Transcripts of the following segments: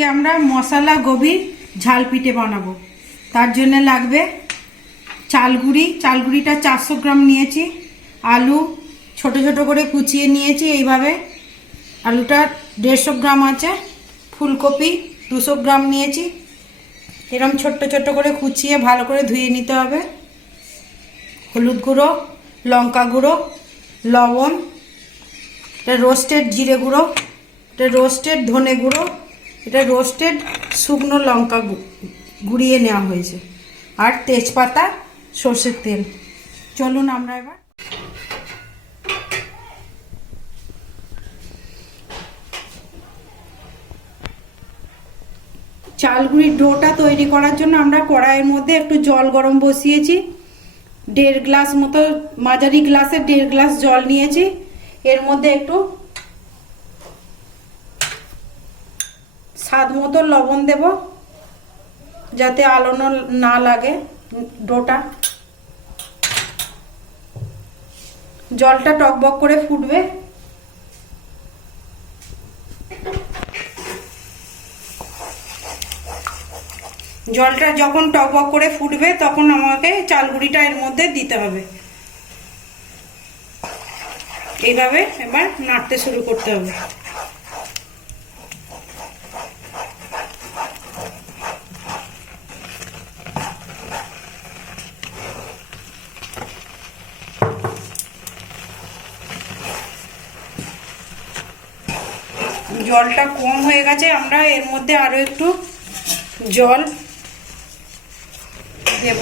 আজকে আমরা মশলা গোবি ঝাল পিঠে বানাবো। তার জন্য লাগবে চালগুড়ি, চালগুড়িটা 400 গ্রাম নিয়েছি। আলু ছোট ছোট করে কুচিয়ে নিয়েছি এইভাবে, আলুটা 150 গ্রাম আছে। ফুলকপি 200 গ্রাম নিয়েছি, এরকম ছোট্ট ছোট্ট করে কুচিয়ে ভালো করে ধুয়ে নিতে হবে। হলুদ গুঁড়ো, লঙ্কা গুঁড়ো, লবণ, এটা রোস্টেড জিরে গুঁড়ো, এটা রোস্টেড ধনে গুঁড়ো, এটা রোস্টেড শুকনো লঙ্কা গুঁড়িয়ে নেওয়া হয়েছে, আর তেজপাতা, সর্ষের তেল। চলুন আমরা এবার চালগুড়ির ডোটা তৈরি করার জন্য আমরা কড়াইয়ের মধ্যে একটু জল গরম বসিয়েছি। 1.5 গ্লাস মতো, মাঝারি গ্লাসে 1.5 গ্লাস জল নিয়েছি। এর মধ্যে একটু স্বাদ মতো লবণ দেব, যাতে আলোনো না লাগে ডোটা। জলটা টকবক করে ফুটবে। জলটা যখন টকবক করে ফুটবে তখন আমাকে চালগুড়িটা এর মধ্যে দিতে হবে। এইভাবে এবার নাড়তে শুরু করতে হবে। জলটা কম হয়ে গেছে, আমরা এর মধ্যে আরো একটু জল দেব।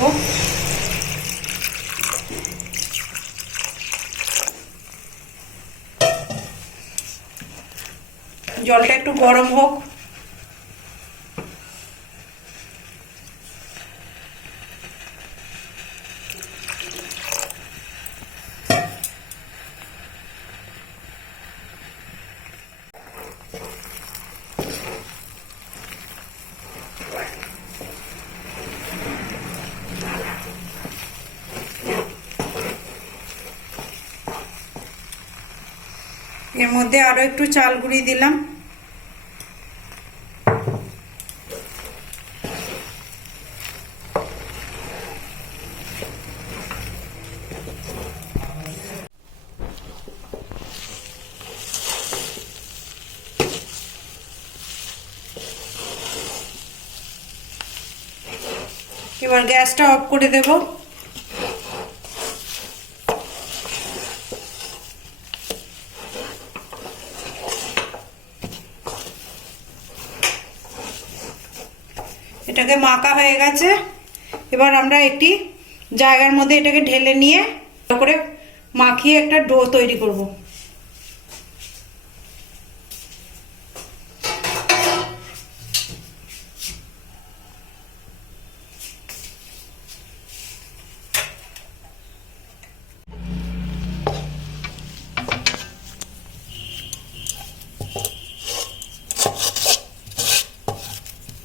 জলটা একটু গরম হোক। এর মধ্যে আরো একটু চাল গুঁড়ি দিলাম। এবার গ্যাসটা অফ করে দেব। এটাকে মাখা হয়ে গেছে। এবার আমরা একটি জায়গার মধ্যে এটাকে ঢেলে নিয়ে ভালো করে মাখিয়ে একটা ডো তৈরি করব।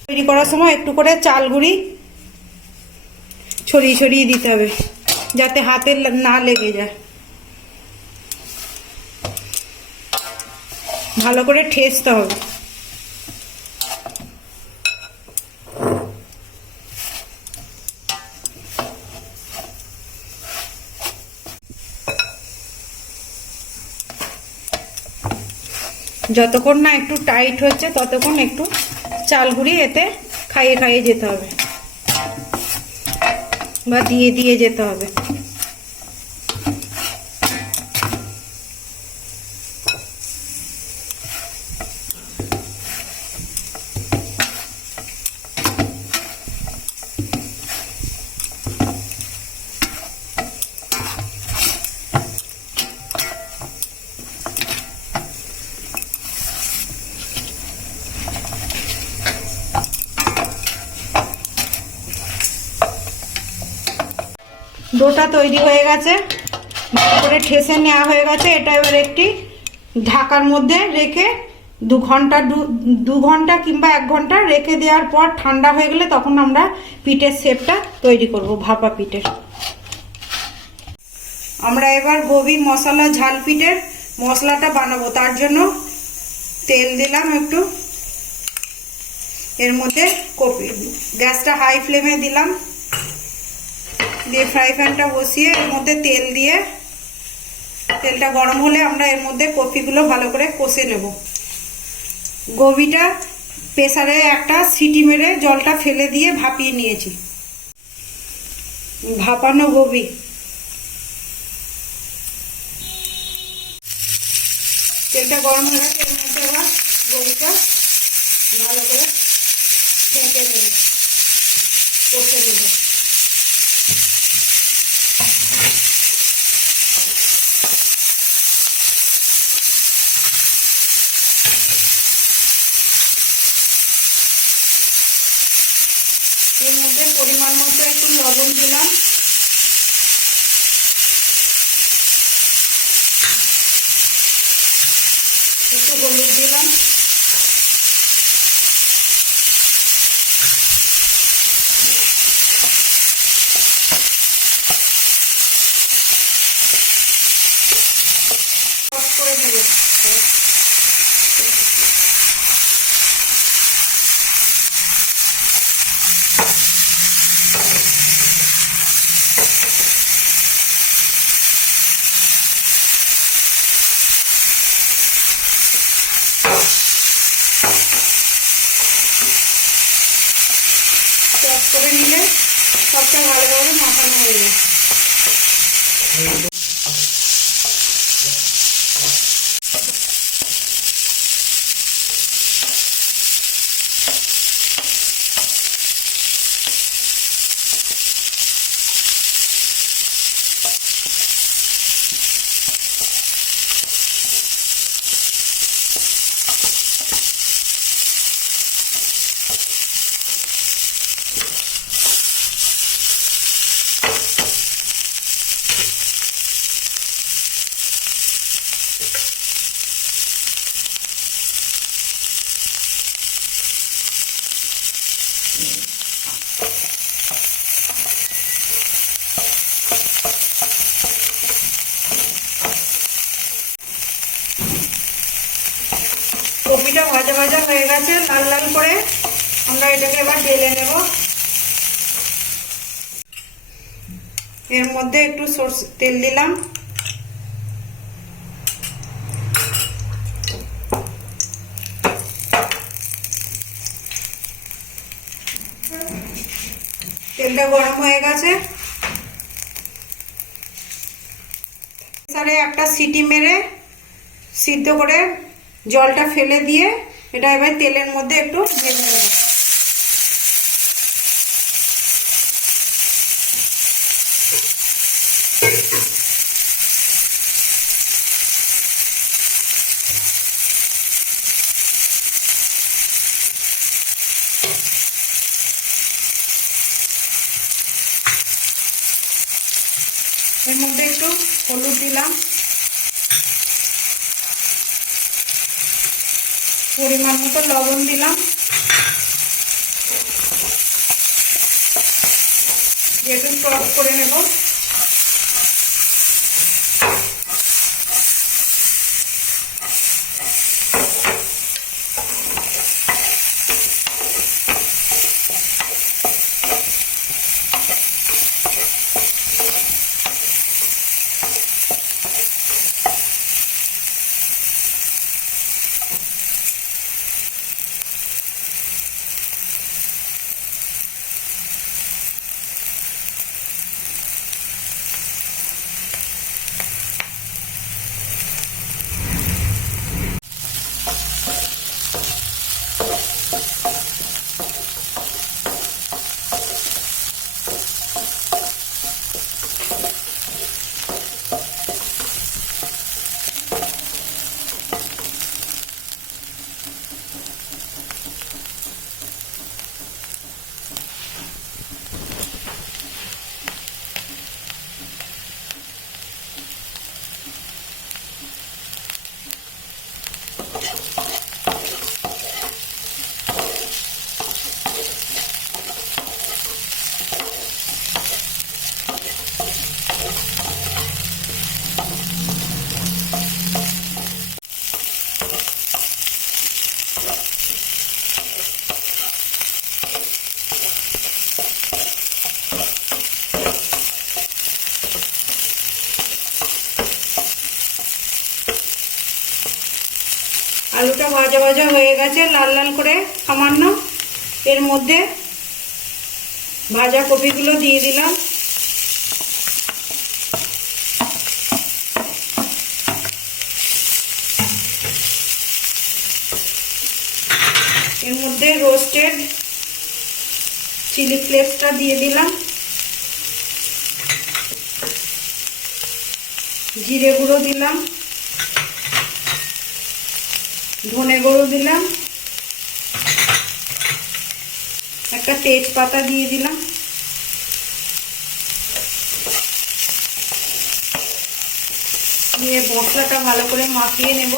তৈরি করার সময় একটু করে চাল গুঁড়ি ছড়িয়ে ছড়িয়ে দিতে হবে, যাতে হাতে না লেগে যায়। ভালো করে ঠেসতে হবে। যতক্ষণ না একটু টাইট হচ্ছে ততক্ষণ একটু চাল গুঁড়ি এতে খাইয়ে খাইয়ে যেতে হবে বা দিয়ে দিয়ে যেতে হবে। ডোটা তৈরি হয়ে গেছে, ভালো করে ঠেসে নেওয়া হয়ে গেছে। এটা এবার একটি ঢাকার মধ্যে রেখে 2 ঘন্টা কিংবা 1 ঘন্টা রেখে দেওয়ার পর ঠান্ডা হয়ে গেলে তখন আমরা পিঠের শেপটা তৈরি করব, ভাপা পিঠের। আমরা এবার গোবি মশলা ঝাল পিঠের মশলাটা বানাবো। তার জন্য তেল দিলাম একটু, এর মধ্যে কপি, গ্যাসটা হাই ফ্লেমে দিলাম, দিয়ে ফ্রাই প্যানটা বসিয়ে এর মধ্যে তেল দিয়ে, তেলটা গরম হলে আমরা এর মধ্যে কপিগুলো ভালো করে কষে নেব। গোবিটা প্রেসারে একটা সিটি মেরে জলটা ফেলে দিয়ে ভাপিয়ে নিয়েছি। ভাপানো গোবি, তেলটা গরম হয়ে গেছে, এর মধ্যে আবার গোবিটা ভালো করে ছেঁকে নেবে, কষে নেবে। এর মধ্যে পরিমাণ মতো একটু লবণ দিলাম, একটু হলুদ দিলাম, করে দেবো। করে নিলে সবটা ভালোভাবে মাখানো হয়ে যায়। কপিটা ভাজা ভাজা হয়ে গেছে লাল লাল করে, আমরা এটাকে এবার ঢেলে নেব। এর মধ্যে একটু সরষের তেল দিলাম, তেলটা গরম হয়ে গেছে, প্রেসারে একটা সিটি মেরে সিদ্ধ করে জলটা ফেলে দিয়ে এটা এবার তেলের মধ্যে একটু ভেজে নেব। এর মধ্যে একটু হলুদ দিলাম, পরিমাণ মতো লবণ দিলাম, একটু ক্রস করে নেব। আলুটা ভাজা ভাজা হয়ে গেছে লাল লাল করে সামান্য। এর মধ্যে ভাজা কপিগুলো দিয়ে দিলাম। এর মধ্যে রোস্টেড চিলি ফ্লেক্সটা দিয়ে দিলাম, জিরে গুঁড়ো দিলাম, ধনে গুঁড়ো দিলাম, একটা তেজপাতা দিয়ে দিলাম, দিয়ে মশলাটা ভালো করে মাখিয়ে নেব।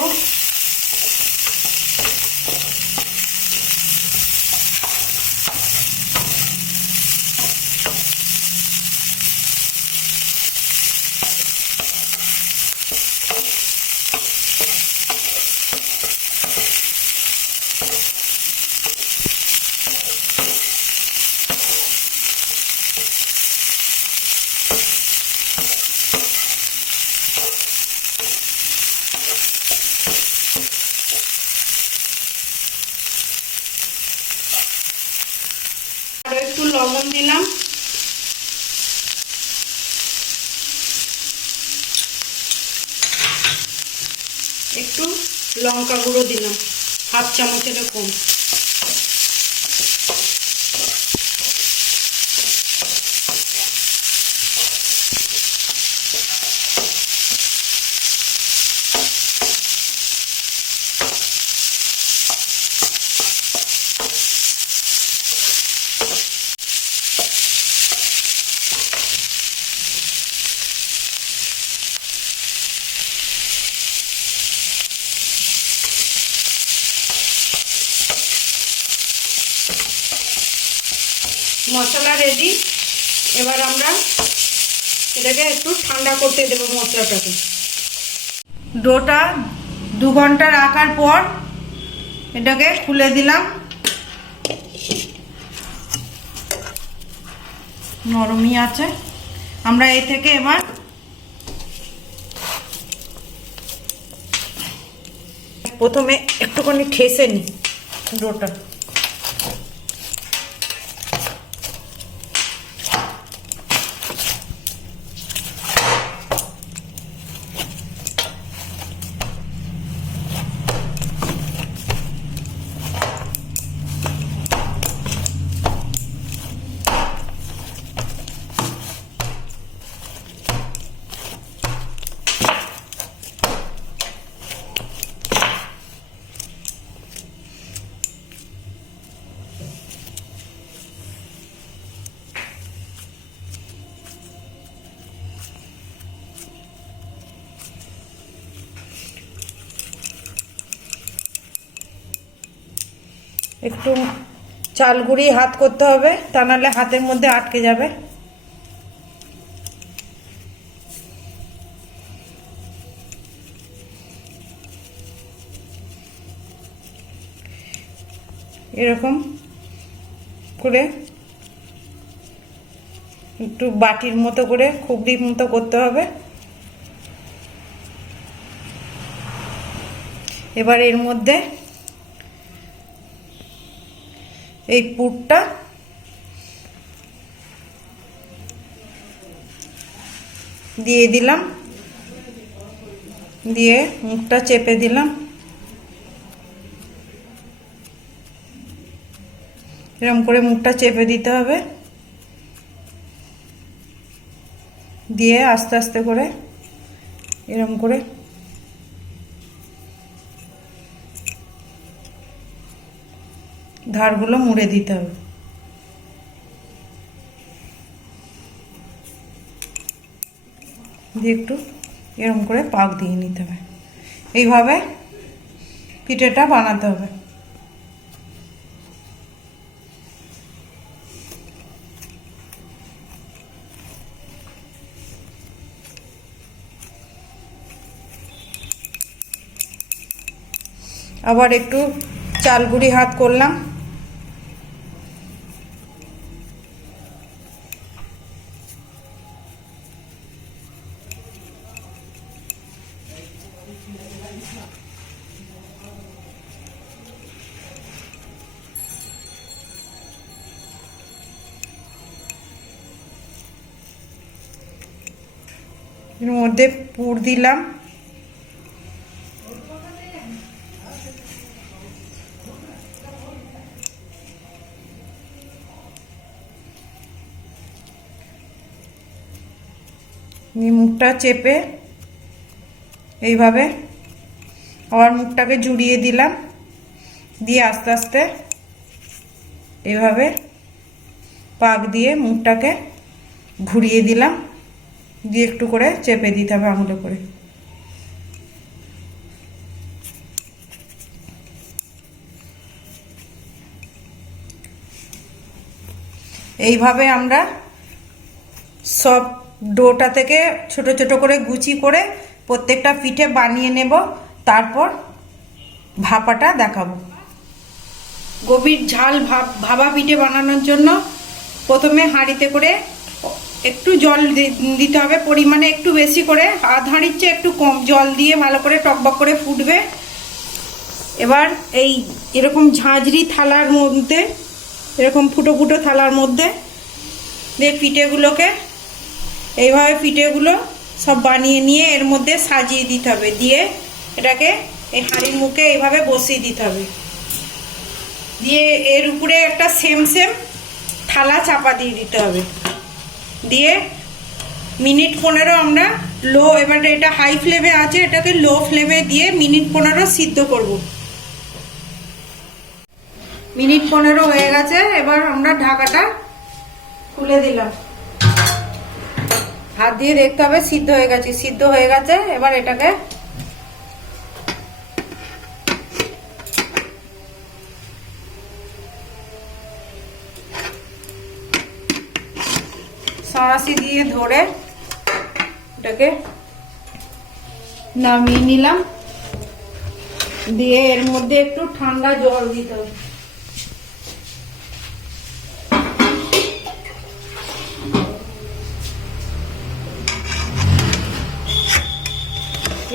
আরো একটু লবণ দিলাম, একটু লঙ্কা গুঁড়ো দিলাম, হাফ চামচের কম। মশলা রেডি। এবার আমরা এটাকে একটু ঠান্ডা করতে দেব মশলাটাকে। ডোটা 2 ঘন্টা রাখার পর এটাকে খুলে দিলাম, নরমই আছে। আমরা এ থেকে এবার প্রথমে একটুখানি ঠেসে নিই ডোটা। একটু চাল গুঁড়ি হাত করতে হবে, তা নাহলে হাতের মধ্যে আটকে যাবে। এরকম করে একটু বাটির মতো করে খুবড়ির মতো করতে হবে। এবার এর মধ্যে এই পুরটা দিয়ে দিলাম, দিয়ে মুখটা চেপে দিলাম। এরকম করে মুখটা চেপে দিতে হবে, দিয়ে আস্তে আস্তে করে এরকম করে ধারগুলো মুড়ে দিতে হবে। দিয়ে একটু এরকম করে পাক দিয়ে নিতে হবে। এইভাবে পিঠেটা বানাতে হবে। আবার একটু চাল গুঁড়ি হাত করলাম, এর মধ্যে পুর দিলাম, মুখটা চেপে এইভাবে আবার মুখটাকে জুড়িয়ে দিলাম, দিয়ে আস্তে আস্তে এইভাবে পাক দিয়ে মুখটাকে ঘুরিয়ে দিলাম, দিয়ে একটু করে চেপে দিতে হবে আঙুলে করে। এইভাবে আমরা সব ডোটা থেকে ছোট ছোট করে গুচি করে প্রত্যেকটা পিঠে বানিয়ে নেব, তারপর ভাপাটা দেখাবো। গভীর ঝাল ভাপা পিঠে বানানোর জন্য প্রথমে হাঁড়িতে করে একটু জল দিতে হবে, পরিমাণে একটু বেশি করে, আধ হাঁড়ির চেয়ে একটু কম জল দিয়ে ভালো করে টকবক করে ফুটবে। এবার এই এরকম ঝাঁঝরি থালার মধ্যে, এরকম ফুটো ফুটো থালার মধ্যে দিয়ে পিঠেগুলোকে এইভাবে পিঠেগুলো সব বানিয়ে নিয়ে এর মধ্যে সাজিয়ে দিতে হবে, দিয়ে এটাকে এই হাঁড়ির মুখে এইভাবে বসিয়ে দিতে হবে, দিয়ে এর উপরে একটা সেম থালা চাপা দিয়ে দিতে হবে, দিয়ে মিনিট 15 আমরা লো, এবার এটা হাই ফ্লেমে আছে, এটাকে লো ফ্লেমে দিয়ে মিনিট 15 সিদ্ধ করব। মিনিট 15 হয়ে গেছে, এবার আমরা ঢাকাটা খুলে দিলাম, হাত দিয়ে দেখতে হবে সিদ্ধ হয়ে গেছে। সিদ্ধ হয়ে গেছে, এবার এটাকে সরাসি দিয়ে ধরে এটাকে নামিয়ে নিলাম, দিয়ে এর মধ্যে একটু ঠান্ডা জল দিতে হবে।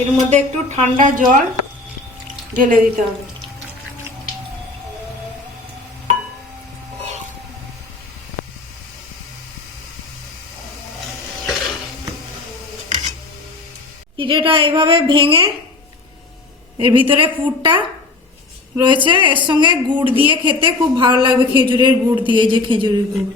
এর মধ্যে একটু ঠান্ডা জল ঢেলে দিতে হবে। পিঠেটা এইভাবে ভেঙে এর ভিতরে পুরটা রয়েছে, এর সঙ্গে গুড় দিয়ে খেতে খুব ভালো লাগবে, খেজুরের গুড় দিয়ে, যে খেজুরের গুড়।